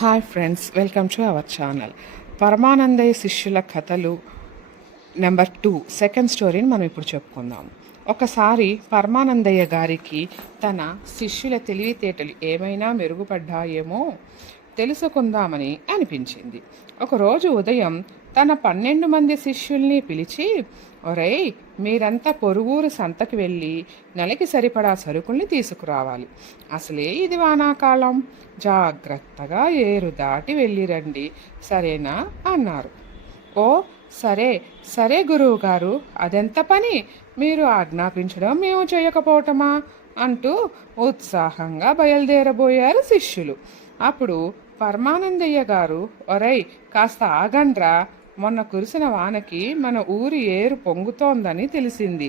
Hi friends, welcome to our channel. Paramanandayya శిష్యుల కథలు number 2 second స్టోరీని మనం ఇప్పుడు చెప్పుకుందాం. ఒకసారి పరమానందయ్య గారికి తన శిష్యుల తెలివితేటలు ఏమైనా మెరుగుపడ్డాయేమో తెలుసుకుందామని అనిపించింది. ఒకరోజు ఉదయం తన 12 మంది శిష్యుల్ని పిలిచి, ఒరేయ్, మీరంతా పొరుగురు సంతకి వెళ్ళి నెలకి సరిపడా సరుకుల్ని తీసుకురావాలి. అసలే ఇది వానాకాలం, జాగ్రత్తగా ఏరు దాటి వెళ్ళిరండి, సరేనా అన్నారు. ఓ సరే సరే గురువు గారు, అదెంత పని, మీరు ఆజ్ఞాపించడం మేము చేయకపోవటమా అంటూ ఉత్సాహంగా బయలుదేరబోయారు శిష్యులు. అప్పుడు పరమానందయ్య గారు, ఒరేయ్ కాస్త ఆగండ్రా, మొన్న కురిసిన వానకి మన ఊరి ఏరు పొంగుతోందని తెలిసింది.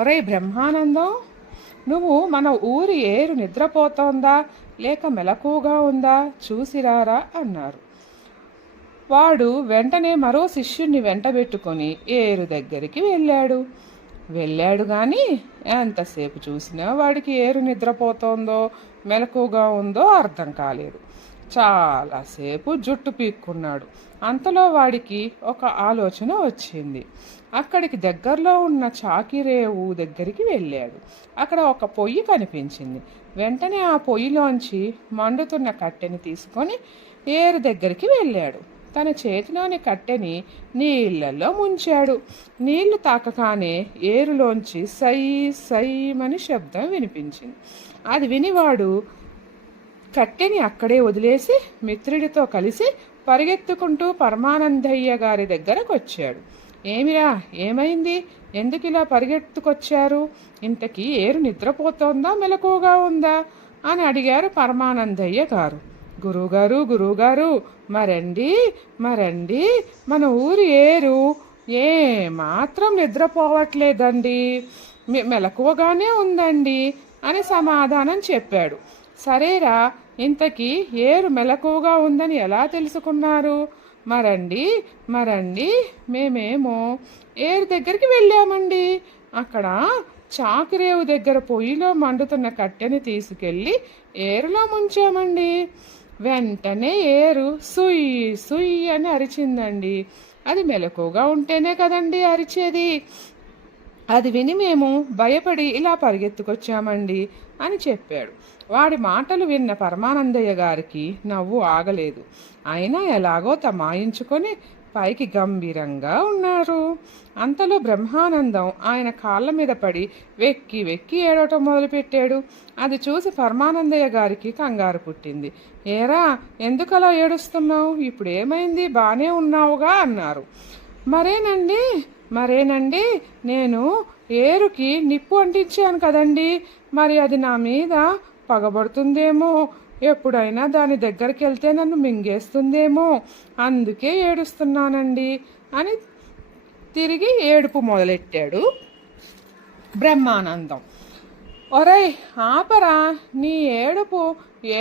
ఒరేయ్ బ్రహ్మానందం, నువ్వు మన ఊరి ఏరు నిద్రపోతోందా లేక మెలకువగా ఉందా చూసిరారా అన్నారు. వాడు వెంటనే మరో శిష్యుణ్ణి వెంటబెట్టుకొని ఏరు దగ్గరికి వెళ్ళాడు కానీ ఎంతసేపు చూసినా వాడికి ఏరు నిద్రపోతోందో మెలకువగా ఉందో అర్థం కాలేదు. చాలాసేపు జుట్టు పీక్కున్నాడు. అంతలో వాడికి ఒక ఆలోచన వచ్చింది. అక్కడికి దగ్గరలో ఉన్న చాకిరేవు దగ్గరికి వెళ్ళాడు. అక్కడ ఒక పొయ్యి కనిపించింది. వెంటనే ఆ పొయ్యిలోంచి మండుతున్న కట్టెని తీసుకొని ఏరు దగ్గరికి వెళ్ళాడు. తన చేతిలోని కట్టెని నీళ్ళల్లో ముంచాడు. నీళ్లు తాకగానే ఏరులోంచి సై సైమని శబ్దం వినిపించింది. అది వినివాడు కట్టెని అక్కడే వదిలేసి మిత్రుడితో కలిసి పరిగెత్తుకుంటూ పరమానందయ్య గారి దగ్గరకు వచ్చాడు. ఏమిరా, ఏమైంది, ఎందుకు ఇలా పరిగెత్తుకొచ్చారు, ఇంతకీ ఏరు నిద్రపోతోందా మెలకువగా ఉందా అని అడిగారు పరమానందయ్య గారు. గురువుగారు, మరండి, మన ఊరి ఏరు మాత్రం నిద్రపోవట్లేదండి, మెలకువగానే ఉందండి అని సమాధానం చెప్పాడు. సరేరా, ఇంతకీ ఏరు మెలకువగా ఉందని ఎలా తెలుసుకున్నారు? మరండి మేమేమో ఏరు దగ్గరికి వెళ్ళామండి. అక్కడ చాకిరేవు దగ్గర పొయ్యిలో మండుతున్న కట్టెని తీసుకెళ్ళి ఏరులో ముంచామండి. వెంటనే ఏరు సుయ్ అని అరిచిందండి. అది మెలకువగా ఉంటేనే కదండి అరిచేది. అది విని మేము భయపడి ఇలా పరిగెత్తుకొచ్చామండి అని చెప్పాడు. వాడి మాటలు విన్న పరమానందయ్య గారికి నవ్వు ఆగలేదు. అయినా ఎలాగో తమాయించుకొని పైకి గంభీరంగా ఉన్నారు. అంతలో బ్రహ్మానందం ఆయన కాళ్ళ మీద పడి వెక్కి ఏడవటం మొదలుపెట్టాడు. అది చూసి పరమానందయ్య గారికి కంగారు పుట్టింది. ఏరా, ఎందుకలా ఏడుస్తున్నావు, ఇప్పుడు ఏమైంది, బానే ఉన్నావుగా అన్నారు. మరేనండి నేను ఏరుకి నిప్పు అంటించాను కదండి, మరి అది నా మీద పగబడుతుందేమో, ఎప్పుడైనా దాని దగ్గరికి వెళ్తే నన్ను మింగేస్తుందేమో, అందుకే ఏడుస్తున్నానండి అని తిరిగి ఏడుపు మొదలెట్టాడు బ్రహ్మానందం. ఒరేయ్ ఆపరా, నీ ఏడుపు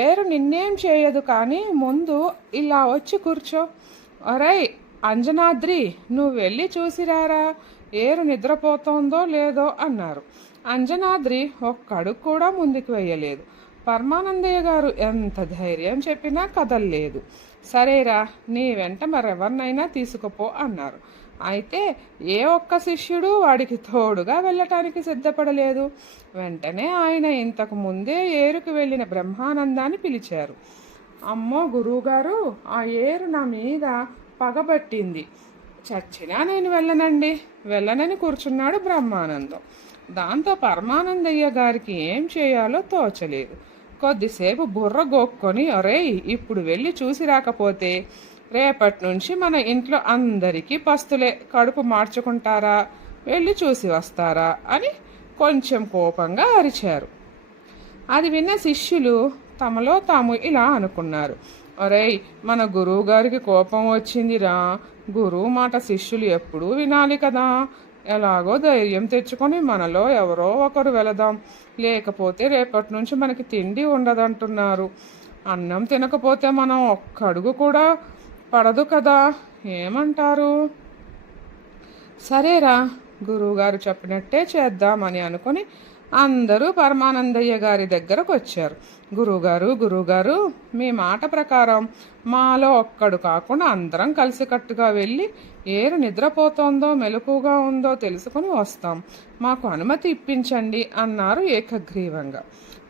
ఏరు నిన్నేం చేయదు, కానీ ముందు ఇలా వచ్చి కూర్చో. ఒరేయ్ అంజనాద్రి, నువ్వు వెళ్ళి చూసిరారా, ఏరు నిద్రపోతోందో లేదో అన్నారు. అంజనాద్రి ఒక్కడుగు కూడా ముందుకు వేయలేదు. పరమానందయ్య గారు ఎంత ధైర్యం చెప్పినా కదల్లేదు. సరేరా, నీ వెంట మరెవరినైనా తీసుకుపో అన్నారు. అయితే ఏ ఒక్క శిష్యుడు వాడికి తోడుగా వెళ్ళటానికి సిద్ధపడలేదు. వెంటనే ఆయన ఇంతకు ముందే ఏరుకు వెళ్ళిన బ్రహ్మానందాన్ని పిలిచారు. అమ్మో గురువుగారు, ఆ ఏరు నా మీద పగబట్టింది, చచ్చినా నేను వెళ్ళనని కూర్చున్నాడు బ్రహ్మానందం. దాంతో పరమానందయ్య గారికి ఏం చేయాలో తోచలేదు. కొద్దిసేపు బుర్ర గోక్కొని, ఒరేయ్ ఇప్పుడు వెళ్ళి చూసి రాకపోతే రేపటి నుంచి మన ఇంట్లో అందరికీ పస్తులే, కడుపు మార్చుకుంటారా, వెళ్ళి చూసి వస్తారా అని కొంచెం కోపంగా అరిచారు. అది విన్న శిష్యులు తమలో తాము ఇలా అనుకున్నారు. ఒరేయ్, మన గురువు గారికి కోపం వచ్చిందిరా, గురువు మాట శిష్యులు ఎప్పుడూ వినాలి కదా, ఎలాగో ధైర్యం తెచ్చుకొని మనలో ఎవరో ఒకరు వెళదాం, లేకపోతే రేపటి నుంచి మనకి తిండి ఉండదంటున్నారు, అన్నం తినకపోతే మనం ఒక్క అడుగు కూడా పడదు కదా, ఏమంటారు? సరేరా, గురువుగారు చెప్పినట్టే చేద్దామని అనుకొని అందరూ పరమానందయ్య గారి దగ్గరకు వచ్చారు. గురువుగారు, మీ మాట ప్రకారం మాలో ఒక్కడు కాకుండా అందరం కలిసికట్టుగా వెళ్ళి ఏరు నిద్రపోతోందో మెలకుగా ఉందో తెలుసుకుని వస్తాం. మాకు అనుమతి ఇప్పించండి అన్నారు ఏకగ్రీవంగా.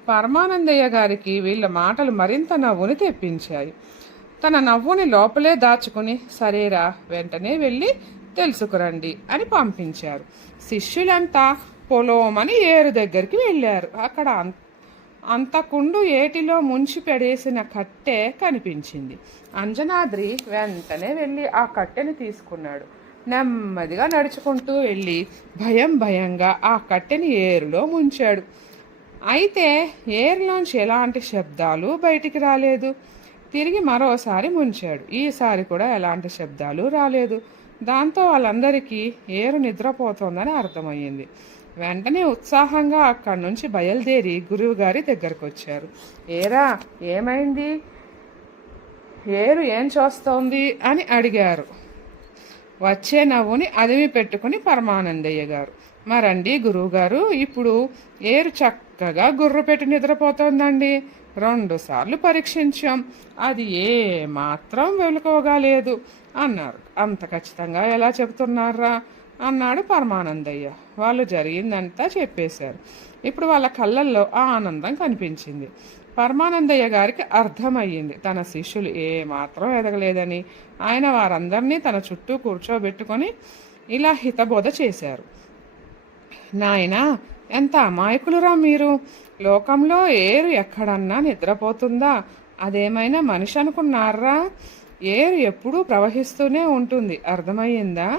పరమానందయ్య గారికి వీళ్ళ మాటలు మరింత నవ్వుని తెప్పించాయి. తన నవ్వుని లోపలే దాచుకుని సరేరా వెంటనే వెళ్ళి తెలుసుకురండి అని పంపించారు. శిష్యులంతా పొలోమని ఏరు దగ్గరికి వెళ్ళారు. అక్కడ అంతకుండు ఏటిలో ముంచి పెడేసిన కట్టె కనిపించింది. అంజనాద్రి వెంటనే వెళ్ళి ఆ కట్టెని తీసుకున్నాడు. నెమ్మదిగా నడుచుకుంటూ వెళ్ళి భయంగా ఆ కట్టెని ఏరులో ముంచాడు. అయితే ఏరులోంచి ఎలాంటి శబ్దాలు బయటికి రాలేదు. తిరిగి మరోసారి ముంచాడు. ఈసారి కూడా ఎలాంటి శబ్దాలు రాలేదు. దాంతో వాళ్ళందరికీ ఏరు నిద్రపోతోందని అర్థమయ్యింది. వెంటనే ఉత్సాహంగా అక్కడి నుంచి బయలుదేరి గురువుగారి దగ్గరకు వచ్చారు. ఏరా, ఏమైంది? ఏరు ఏం చూస్తోంది అని అడిగారు. వచ్చే నవ్వుని అదిమి పెట్టుకుని పరమానందయ్య గారు. మరండి గురువుగారు, ఇప్పుడు ఏరు చక్కగా గుర్రు పెట్టి నిద్రపోతోందండి. 2 సార్లు పరీక్షించాం, అది ఏ మాత్రం వెలుకోగా లేదు అన్నారు. అంత ఖచ్చితంగా ఎలా చెబుతున్నారా అన్నాడు పరమానందయ్య. వాళ్ళు జరిగిందంతా చెప్పేశారు. ఇప్పుడు వాళ్ళ కళ్ళల్లో ఆ ఆనందం కనిపించింది. పరమానందయ్య గారికి అర్థమయ్యింది తన శిష్యులు ఏ మాత్రం ఎదగలేదని. ఆయన వారందరినీ తన చుట్టూ కూర్చోబెట్టుకొని ఇలా హితబోధ చేశారు. నాయనా, ఎంత అమాయకులురా మీరు! లోకంలో ఏరు ఎక్కడన్నా నిద్రపోతుందా? అదేమైనా మనిషి అనుకున్నారా? ఏరు ఎప్పుడూ ప్రవహిస్తూనే ఉంటుంది, అర్థమయ్యిందా?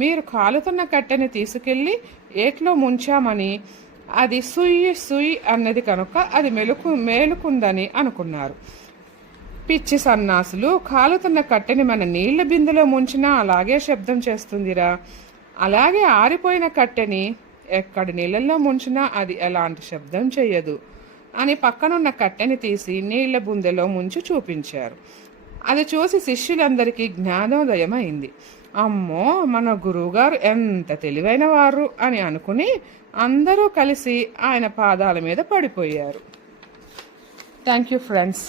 మీరు కాలుతున్న కట్టెని తీసుకెళ్ళి ఏట్లో ముంచామని అది సుయ్ అన్నది కనుక అది మేలుకుందని అనుకున్నారు. పిచ్చి సన్నాసులు, కాలుతున్న కట్టెని మన నీళ్ల బిందులో ముంచినా అలాగే శబ్దం చేస్తుందిరా. అలాగే ఆరిపోయిన కట్టెని ఎక్కడి నీళ్ళల్లో ముంచినా అది ఎలాంటి శబ్దం చెయ్యదు అని పక్కనున్న కట్టెని తీసి నీళ్ల బుందెలో ముంచి చూపించారు. అది చూసి శిష్యులందరికీ జ్ఞానోదయం అయింది. అమ్మో, మన గురువుగారు ఎంత తెలివైన వారు అని అనుకుని అందరూ కలిసి ఆయన పాదాల మీద పడిపోయారు. Thank you friends.